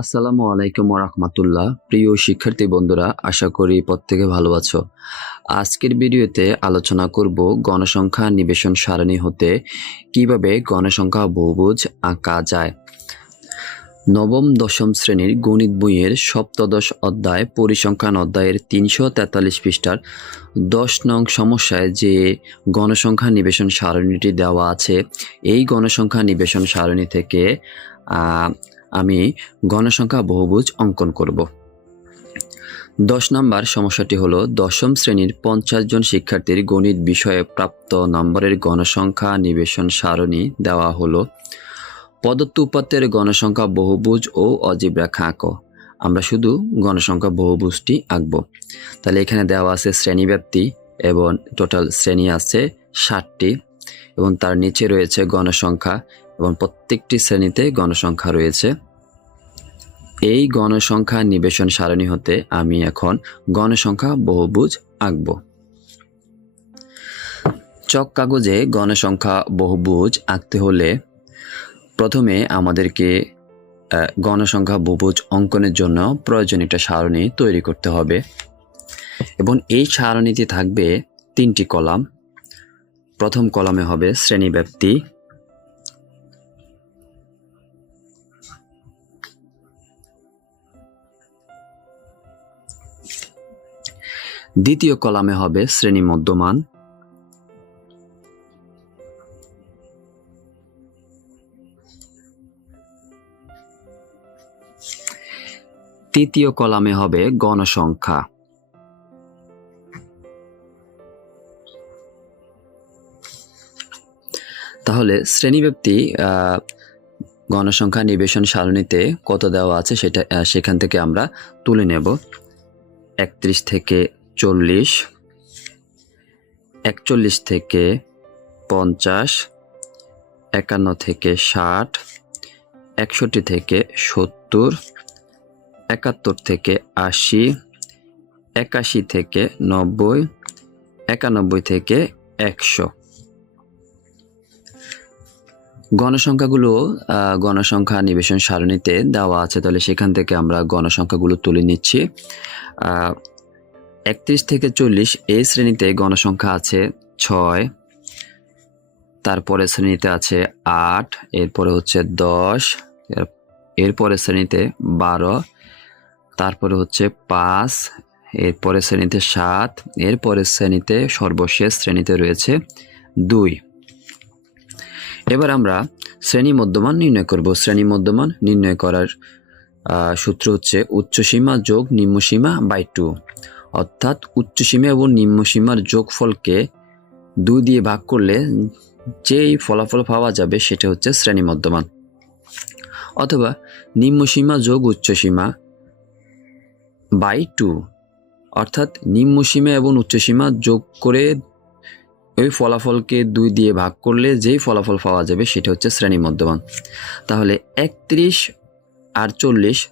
আসসালামু আলাইকুম রহমতুল্লাহ প্রিয় শিক্ষার্থী বন্ধুরা, আশা করি প্রত্যেকে ভালো আছো। আজকের ভিডিওতে আলোচনা করব গণসংখ্যা নিবেশন সারণী হতে কীভাবে গণসংখ্যা বহুভুজ আঁকা যায়। নবম দশম শ্রেণির গণিত বইয়ের সপ্তদশ অধ্যায়, পরিসংখ্যান অধ্যায়ের তিনশো তেতাল্লিশ পৃষ্ঠার দশ নং সমস্যায় যে গণসংখ্যা নিবেশন সারণীটি দেওয়া আছে, এই গণসংখ্যা নিবেশন সারণী থেকে আমি গণসংখ্যা বহুভুজ অঙ্কন করব। দশ নম্বর সমস্যাটি হলো, দশম শ্রেণির পঞ্চাশ জন শিক্ষার্থীর গণিত বিষয়ে প্রাপ্ত নম্বরের গণসংখ্যা নিবেশন সারণী দেওয়া হলো। প্রদত্ত উপাত্তের গণসংখ্যা বহুভুজ ও অজীব রেখা আঁকো। আমরা শুধু গণসংখ্যা বহুভুজটি আঁকব। তাহলে এখানে দেওয়া আছে শ্রেণীব্যাপ্তি এবং টোটাল শ্রেণি আছে ষাটটি এবং তার নিচে রয়েছে গণসংখ্যা এবং প্রত্যেকটি শ্রেণীতে গণসংখ্যা রয়েছে। এই গণসংখ্যা নিবেশন সারণী হতে আমি এখন গণসংখ্যা বহুভুজ আঁকব। চক কাগজে গণসংখ্যা বহুভুজ আঁকতে হলে প্রথমে আমাদেরকে গণসংখ্যা বহুভুজ অঙ্কনের জন্য প্রয়োজনীয় একটা সারণী তৈরি করতে হবে। এবং এই সারণীতে থাকবে তিনটি কলাম। প্রথম কলামে হবে শ্রেণীব্যাপ্তি দ্বিতীয় কলামে হবে শ্রেণি মধ্যমান। তৃতীয় কলামে হবে গণসংখ্যা। তাহলে শ্রেণীব্যাপ্তি আহ, গণসংখ্যা নিবেশন সারণীতে কত দেওয়া আছে সেটা সেখান থেকে আমরা তুলে নেব। একত্রিশ থেকে চল্লিশ একচল্লিশ থেকে পঞ্চাশ, একান্ন থেকে ষাট, একষট্টি থেকে সত্তর, একাত্তর থেকে আশি, একাশি থেকে নব্বই, একানব্বই থেকে একশো। গণসংখ্যাগুলো গণসংখ্যা নিবেশন সারণীতে দেওয়া আছে, তাহলে সেখান থেকে আমরা গণসংখ্যাগুলো তুলে নিচ্ছি। একত্রিশ থেকে চল্লিশ এই শ্রেণীতে গণসংখ্যা আছে ছয়, তারপরে শ্রেণীতে আছে আট, এরপরে হচ্ছে দশ, এর- এরপরে শ্রেণীতে বারো, তারপরে হচ্ছে পাঁচ, এরপরে শ্রেণীতে সাত, এরপরে শ্রেণীতে সর্বশেষ শ্রেণীতে রয়েছে দুই। এবার আমরা শ্রেণি মধ্যমান নির্ণয় করব। শ্রেণি মধ্যমান নির্ণয় করার সূত্র হচ্ছে উচ্চসীমা যোগ নিম্নসীমা বাই টু অর্থাৎ উচ্চসীমা এবং নিম্নসীমার যোগফলকে দুই দিয়ে ভাগ করলে যেই ফলাফল পাওয়া যাবে সেটা হচ্ছে শ্রেণি মধ্যমান। অথবা নিম্নসীমা যোগ উচ্চসীমা বাই টু অর্থাৎ নিম্নসীমা এবং উচ্চসীমা যোগ করে ওই ফলাফলকে দুই দিয়ে ভাগ করলে যেই ফলাফল পাওয়া যাবে সেটা হচ্ছে শ্রেণি মধ্যমান। তাহলে একত্রিশ আর চল্লিশ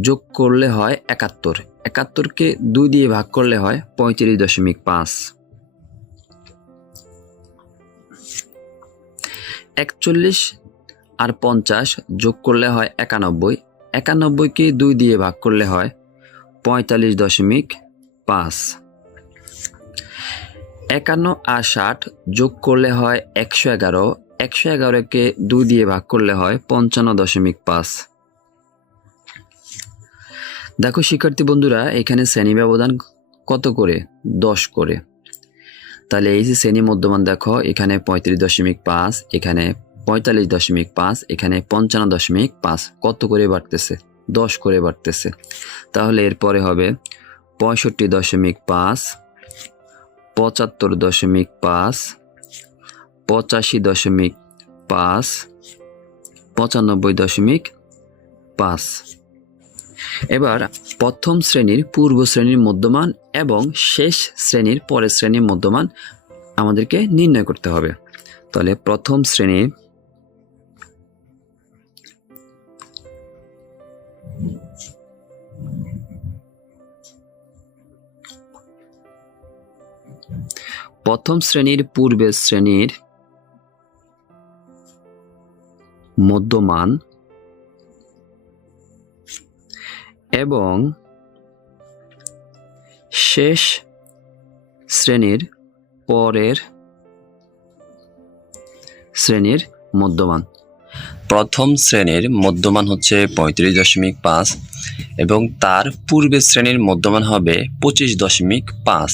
যোগ করলে হয় একাত্তর। একাত্তরকে দুই দিয়ে ভাগ করলে হয় পঁয়ত্রিশ দশমিক পাঁচ। একচল্লিশ আর পঞ্চাশ যোগ করলে হয় একানব্বই। একানব্বইকে দুই দিয়ে ভাগ করলে হয় পঁয়তাল্লিশ দশমিক পাঁচ। একান্ন আর ষাট যোগ করলে হয় একশো এগারো। একশো এগারোকে দুই দিয়ে ভাগ করলে হয় পঞ্চান্ন দশমিক পাঁচ। দেখো, শিক্ষার্থী বন্ধুরা, এখানে শ্রেণি ব্যবধান কত করে? দশ করে। তাহলে এই যে শ্রেণি মধ্যমান দেখো, এখানে পঁয়ত্রিশ দশমিক পাঁচ, এখানে পঁয়তাল্লিশ দশমিক পাঁচ, এখানে পঞ্চান্ন দশমিক পাঁচ। কত করে বাড়তেছে? দশ করে বাড়তেছে। তাহলে এরপরে হবে পঁয়ষট্টি দশমিক পাঁচ, পঁচাত্তর দশমিক পাঁচ, পঁচাশি দশমিক পাঁচ, পঁচানব্বই দশমিক পাঁচ। এবার প্রথম শ্রেণির পূর্ব শ্রেণির মধ্যমান এবং শেষ শ্রেণির পরের শ্রেণির মধ্যমান আমাদেরকে নির্ণয় করতে হবে। তাহলে প্রথম শ্রেণির প্রথম শ্রেণির পূর্বের শ্রেণির মধ্যমান এবং শেষ শ্রেণির পরের শ্রেণির মধ্যমান। প্রথম শ্রেণির মধ্যমান হচ্ছে পঁয়ত্রিশ দশমিক পাঁচ এবং তার পূর্বের শ্রেণির মধ্যমান হবে পঁচিশ দশমিক পাঁচ।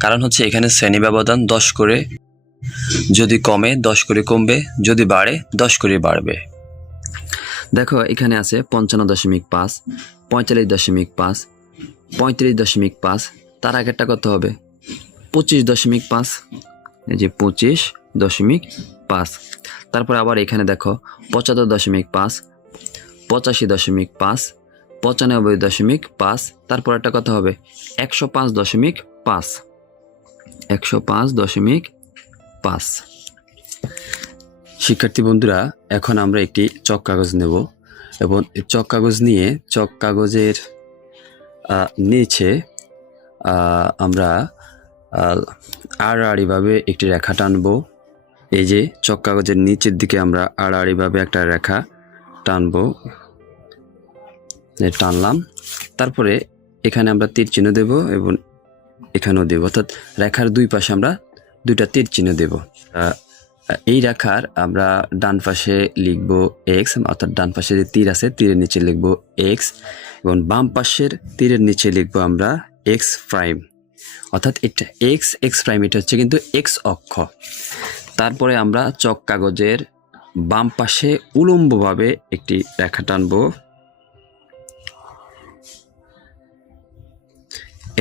কারণ হচ্ছে এখানে শ্রেণি ব্যবধান দশ করে যদি কমে দশ করে কমবে, যদি বাড়ে দশ করে বাড়বে। দেখো, এখানে আছে পঞ্চান্ন দশমিক পাঁচ, পঁয়তাল্লিশ দশমিক পাঁচ, পঁয়ত্রিশ দশমিক পাঁচ। তার আগেরটা কত হবে? পঁচিশ দশমিক পাঁচ। এই যে পঁচিশ দশমিক পাঁচ। তারপর আবার এখানে দেখো, পঁচাত্তর দশমিক পাঁচ, পঁচাশি দশমিক পাঁচ, পঁচানব্বই দশমিক পাঁচ। তারপর একটা কথা হবে? একশো পাঁচ দশমিক পাঁচ। একশো পাঁচ দশমিক পাঁচ। শিক্ষার্থী বন্ধুরা, এখন আমরা একটি চক কাগজ নেব এবং চক কাগজ নিয়ে চক কাগজের নিচে আমরা আড়াআড়িভাবে একটি রেখা টানবো। এই যে চক কাগজের নিচের দিকে আমরা আড়াআড়িভাবে একটা রেখা টানবো। টানলাম। তারপরে এখানে আমরা তীর চিহ্ন দেব এবং এখানেও দেব। অর্থাৎ রেখার দুই পাশে আমরা দুইটা তীর চিহ্ন দেব। এই রেখার আমরা ডান পাশে লিখব এক্স অর্থাৎ ডান পাশে যে তীর আছে, তীরের নিচে লিখব এক্স এবং বাম পাশের তীরের নিচে লিখব আমরা এক্স প্রাইম অর্থাৎ এটা এক্স এক্স প্রাইম এটা হচ্ছে কিন্তু এক্স অক্ষ। তারপরে আমরা চক কাগজের বাম পাশে উলম্বভাবে একটি রেখা টানবো।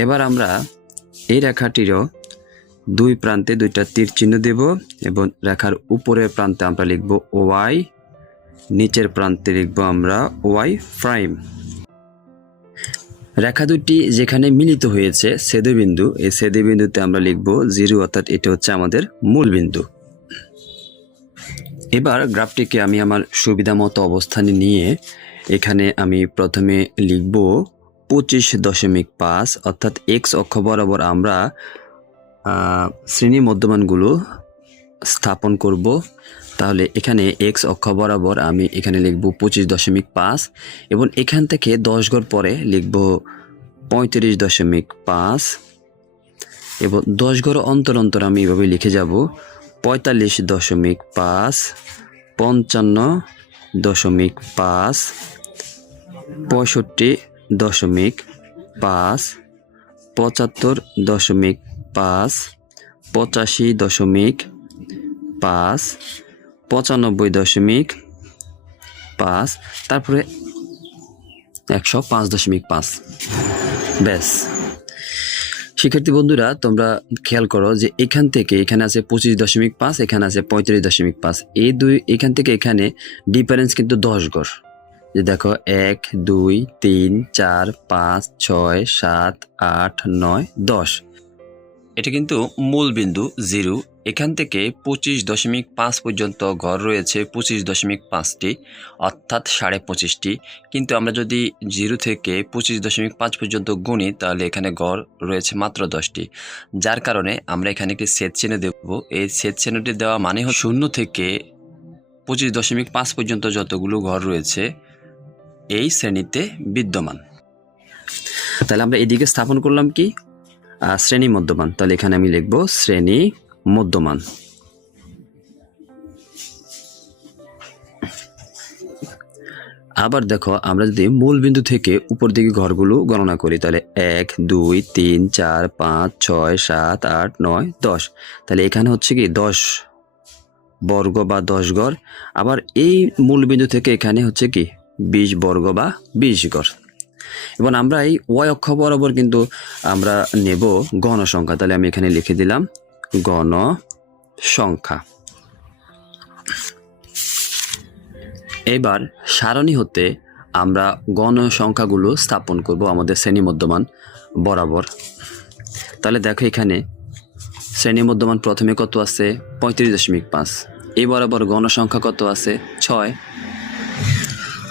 এবার আমরা এই রেখাটিরও দুই প্রান্তে দুইটা তীর চিহ্ন দেব এবং রেখার উপরের প্রান্তে আমরা লিখব ওয়াই, নিচের প্রান্তে লিখব আমরা ওয়াই প্রাইম। রেখা দুটি যেখানে মিলিত হয়েছে ছেদবিন্দু, এই ছেদবিন্দুতে আমরা লিখব জিরো, অর্থাৎ এটা হচ্ছে আমাদের মূল বিন্দু। এবার গ্রাফটিকে আমি আমার সুবিধা মতো অবস্থানে নিয়ে এখানে আমি প্রথমে লিখব পঁচিশ দশমিক পাঁচ, অর্থাৎ এক্স অক্ষ বরাবর আমরা শ্রেণি মধ্যমানগুলো স্থাপন করব। তাহলে এখানে এক্স অক্ষ বরাবর আমি এখানে লিখব পঁচিশ দশমিক পাঁচ এবং এখান থেকে দশ ঘর পরে লিখব পঁয়ত্রিশ দশমিক পাঁচ এবং দশ ঘর অন্তর অন্তর আমি এভাবে লিখে যাব পঁয়তাল্লিশ দশমিক পাঁচ, পঞ্চান্ন দশমিক পাঁচ, পঁয়ষট্টি দশমিক পাঁচ, পঁচাত্তর দশমিক পাঁচ, পঁচাশি দশমিক পাঁচ, পঁচানব্বই দশমিক পাঁচ, তারপরে একশো পাঁচ দশমিক পাঁচ। ব্যাস। শিক্ষার্থী বন্ধুরা, তোমরা খেয়াল করো যে এখান থেকে এখানে আছে পঁচিশ দশমিক পাঁচ, এখানে আছে পঁয়ত্রিশ দশমিক পাঁচ। এই দুই, এখান থেকে এখানে ডিফারেন্স কিন্তু দশ গড়। যে দেখো এক, দুই, তিন, চার, পাঁচ, ছয়, সাত, আট, নয়, দশ। এটা কিন্তু মূল বিন্দু, জিরো। এখান থেকে পঁচিশ দশমিক পাঁচ পর্যন্ত ঘর রয়েছে পঁচিশ দশমিক পাঁচটি, অর্থাৎ সাড়ে পঁচিশটি। কিন্তু আমরা যদি জিরো থেকে পঁচিশ দশমিক পাঁচ পর্যন্ত গুণি তাহলে এখানে গড় রয়েছে মাত্র দশটি। যার কারণে আমরা এখানে একটি সেট চিহ্ন দেব। এই সেট চিহ্নটি দেওয়া মানে হল শূন্য থেকে পঁচিশ দশমিক পাঁচ পর্যন্ত যতগুলো ঘর রয়েছে, এই শ্রেণীতে বিদ্যমান। তাহলে আমরা এদিকে স্থাপন করলাম কি? শ্রেণি মধ্যমান। তাহলে এখানে আমি লিখব শ্রেণি মধ্যমান। আবার দেখো, আমরা যদি মূল বিন্দু থেকে উপর দিকে ঘরগুলো গণনা করি, তাহলে এক, দুই, তিন, চার, পাঁচ, ছয়, সাত, আট, নয়, দশ। তাহলে এখানে হচ্ছে কি দশ বর্গ বা দশ গড়। আবার এই মূল বিন্দু থেকে এখানে হচ্ছে কি বিশ বর্গ বা বিশ গড়। এবং আমরা এই ওয়াই অক্ষ বরাবর কিন্তু আমরা নেব গণ সংখ্যা তাহলে আমি এখানে লিখে দিলাম গণ সংখ্যা এবার সারণী হতে আমরা গণ সংখ্যাগুলো স্থাপন করব আমাদের শ্রেণি মধ্যমান বরাবর। তাহলে দেখো এখানে শ্রেণি মধ্যমান প্রথমে কত আছে? পঁয়ত্রিশ দশমিক পাঁচ। এই বরাবর গণ সংখ্যা কত আছে? ছয়।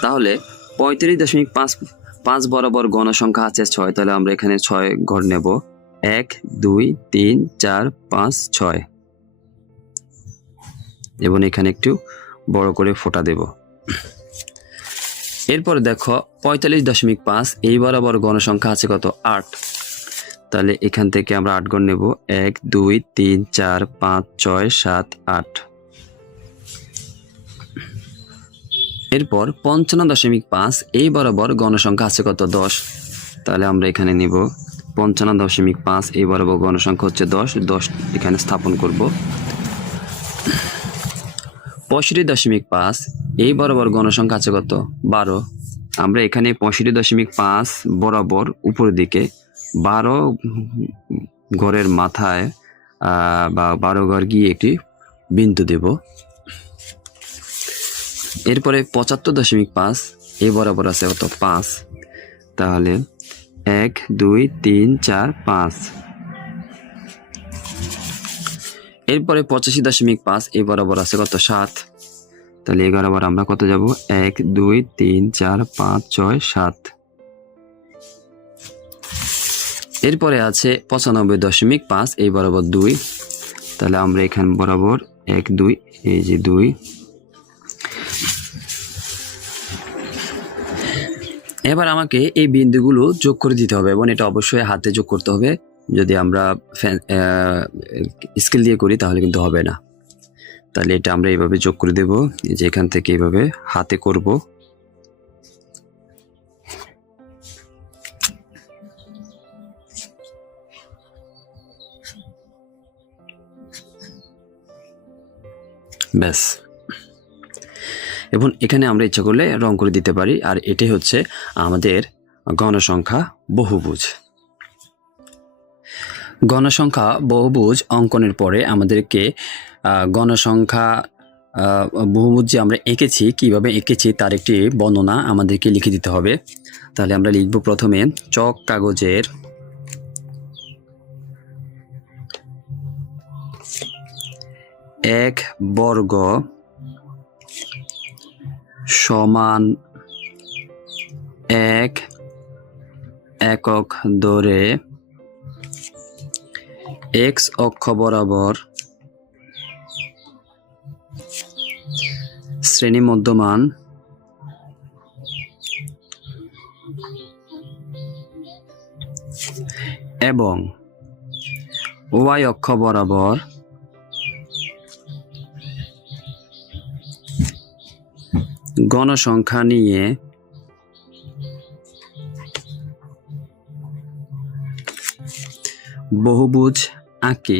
তাহলে পঁয়ত্রিশ দশমিক পাঁচ পাঁচ বরাবর গণসংখ্যা আছে ছয়, তাহলে আমরা এখানে ছয় ঘর নেব। এক, দুই, তিন, চার, পাঁচ, ছয়। এবং এখানে একটু বড় করে ফোঁটা দেব। এরপরে দেখো, পঁয়তাল্লিশ দশমিক পাঁচ, এই বরাবর গণসংখ্যা আছে কত? আট। তাহলে এখান থেকে আমরা আট গণ নেব। এক, দুই, তিন, চার, পাঁচ, ছয়, সাত, আট। এরপর পঞ্চান্ন দশমিক পাঁচ, এই বরাবর গণসংখ্যা আছে কত? দশ। তাহলে আমরা এখানে নিব পঞ্চান্ন দশমিক পাঁচ, এই বরাবর গণসংখ্যা হচ্ছে দশ। দশ এখানে স্থাপন করব। পঁয়ষট্টি দশমিক পাঁচ, এই বরাবর গণসংখ্যা আছে কত? বারো। আমরা এখানে পঁয়ষট্টি দশমিক পাঁচ বরাবর উপরের দিকে বারো ঘরের মাথায় বা বারো ঘর গিয়ে একটি বিন্দু দেব। এরপরে পঁচাত্তর দশমিক পাঁচ এই বরাবর আছে কত? পাঁচ। তাহলে এক, দুই, তিন, চার, পাঁচ। এরপরে পঁচাশি দশমিক পাঁচ এই বরাবর আছে কত? সাত। তাহলে এই বরাবর আমরা কত যাব? এক, দুই, তিন, চার, পাঁচ, ছয়, সাত। এরপরে আছে পঁচানব্বই দশমিক পাঁচ এই বরাবর দুই। তাহলে আমরা এখান বরাবর এক, দুই, এই যে দুই এবার আমাকে এই বিন্দুগুলো যোগ করে দিতে হবে এবং এটা অবশ্যই হাতে যোগ করতে হবে। যদি আমরা স্কেল দিয়ে করি তাহলে কিন্তু হবে না। তাহলে এটা আমরা এইভাবে যোগ করে দেব। যে এখান থেকে এইভাবে হাতে করব। ব্যাস। এবং এখানে আমরা ইচ্ছা করলে রং করে দিতে পারি। আর এটাই হচ্ছে আমাদের গণসংখ্যা বহুভুজ। গণসংখ্যা বহুভুজ অঙ্কনের পরে আমাদেরকে গণসংখ্যা বহুভুজ যে আমরা এঁকেছি, কীভাবে এঁকেছি তার একটি বর্ণনা আমাদেরকে লিখে দিতে হবে। তাহলে আমরা লিখব প্রথমে চক কাগজের এক বর্গ সমান এক একক ধরে এক্স অক্ষ বরাবর শ্রেণি মধ্যমান এবং ওয়াই অক্ষ বরাবর গণসংখ্যা নিয়ে বহুভুজ আঁকি।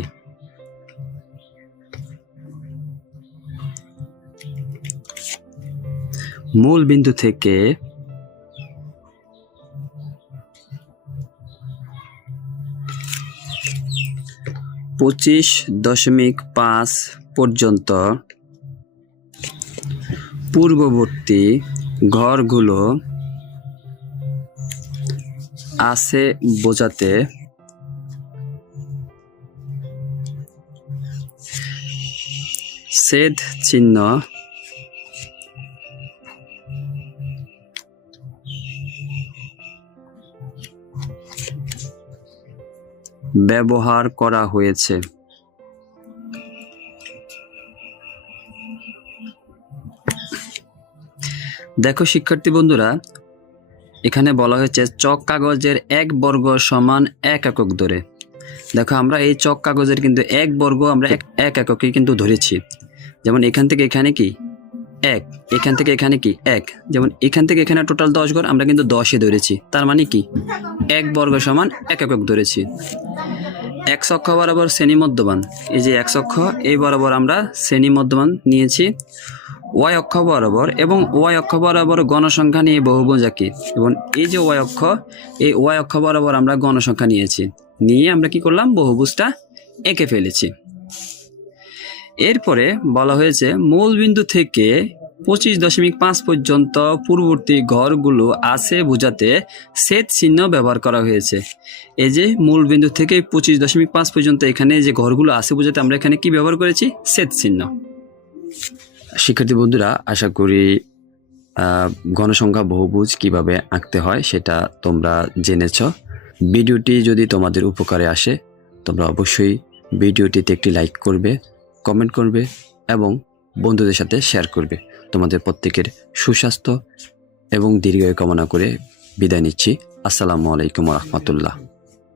মূল বিন্দু থেকে পঁচিশ দশমিক পাঁচ পর্যন্ত পূর্ববর্তী ঘরগুলো আছে বোঝাতে। ছেদ চিহ্ন। ব্যবহার করা হয়েছে। দেখো শিক্ষার্থী বন্ধুরা, এখানে বলা হয়েছে চক কাগজের এক বর্গ সমান এক একক ধরে দেখো আমরা এই চক কাগজের কিন্তু এক বর্গ আমরা এক এক এককে কিন্তু ধরেছি। যেমন এখান থেকে এখানে কি? এক। এখান থেকে এখানে কি? এক। যেমন এখান থেকে এখানে টোটাল দশ ঘর, আমরা কিন্তু দশে ধরেছি। তার মানে কি? এক বর্গ সমান এক একক ধরেছি। এক অক্ষ বরাবর শ্রেণি মধ্যমান। এই যে এক অক্ষ, এই বরাবর আমরা শ্রেণি মধ্যমান নিয়েছি। ওয়াই অক্ষ বরাবর এবং ওয়াই অক্ষ বরাবর গণসংখ্যা নিয়ে বহুভুজ আঁকি এবং এই যে ওয়াই অক্ষ, এই ওয়াই অক্ষ বরাবর আমরা গণসংখ্যা নিয়েছি। নিয়ে আমরা কি করলাম? বহুভুজটা এঁকে ফেলেছি। এরপরে বলা হয়েছে মূল বিন্দু থেকে পঁচিশ দশমিক পাঁচ পর্যন্ত পূর্ববর্তী ঘরগুলো আছে বোঝাতে সেট চিহ্ন ব্যবহার করা হয়েছে। এই যে মূল বিন্দু থেকে পঁচিশ দশমিক পাঁচ পর্যন্ত এখানে যে ঘরগুলো আছে বোঝাতে আমরা এখানে কি ব্যবহার করেছি? সেট চিহ্ন। শিক্ষার্থী বন্ধুরা, আশা করি গণসংখ্যা বহুভুজ কীভাবে আঁকতে হয় সেটা তোমরা জেনেছ। ভিডিওটি যদি তোমাদের উপকারে আসে, তোমরা অবশ্যই ভিডিওটিতে একটি লাইক করবে, কমেন্ট করবে এবং বন্ধুদের সাথে শেয়ার করবে। তোমাদের প্রত্যেকের সুস্বাস্থ্য এবং দীর্ঘায়ু কামনা করে বিদায় নিচ্ছি। আসসালামু আলাইকুম রহমতুল্লাহ।